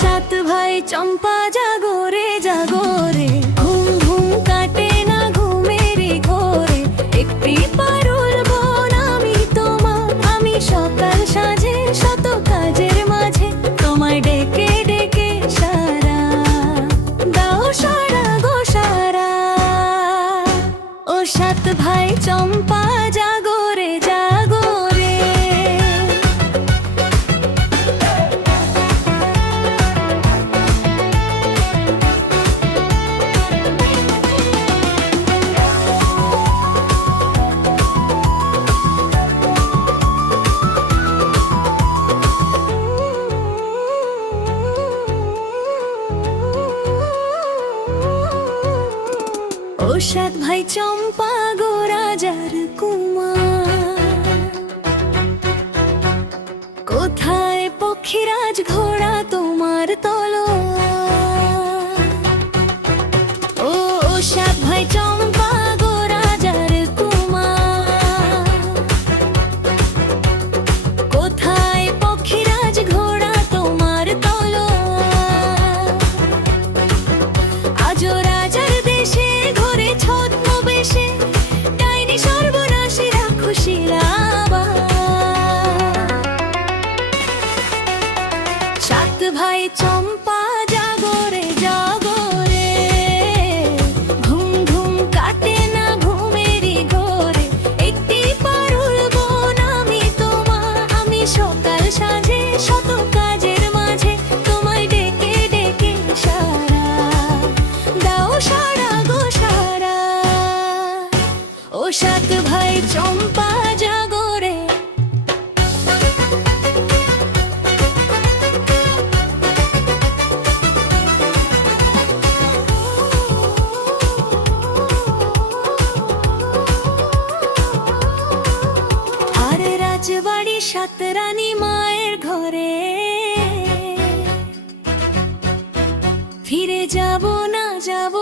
সাত ভাই চম্পা জাগরে জাগরে, ঘুম ঘুম কাটে না ঘুমেরই ঘোরে। একটি পারুল বোন আমি তোমার, আমি সকাল সাজে শত কাজের মাঝে তোমায় ডেকে ডেকে সারা দাও, সারা গো সারা। ও সাত ভাই চম্পা জাগরে জাগরে। ও সাত ভাই চম্পা গো রাজার কুমার, কোথায় পক্ষীরাজ ঘোড়া তোমার তলোয়ার। ও সাত ভাই চম্পা গো রাজার কুমার, কোথায় পক্ষীরাজ ঘোড়া তোমার তলোয়ার। আজও রাজার দেশে ঘরে ছদ্মবেশে ডাইনি সর্বনাশীরা খুশিরা আবার। সাত ভাই চম্পা জাগরে জাগরে, ঘুম ঘুম কাটে না ঘুমেরই ঘোরে। একটি পারুল বোন আমি তোমার, আমি সকাল সাজে শত কাজের মাঝে তোমায় ডেকে ডেকে সারা দাও, সারা গো সারা। ও সাত ভাই চম্পা জাগরে। আরে রাজবাড়ি সাত রানী মায়ের ঘরে, ফিরে যাব না যাব